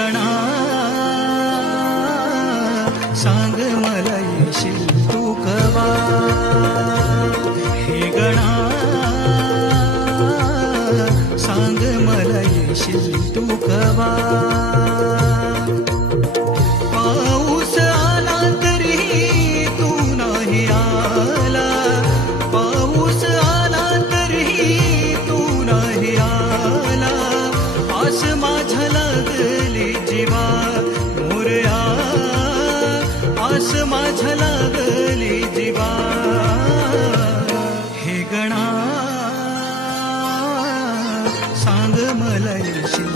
गणा सांग मला येशील तू कवा, हे गणा सांग मला येशील तू कवा. पाऊस आला तरी तू नाही आला, पाऊस आला तरी तू नाही आला. आस माझ्या लागली जीवा मोरया, आस माझ्या लागली जीवा. हे गणा सांग मला येशील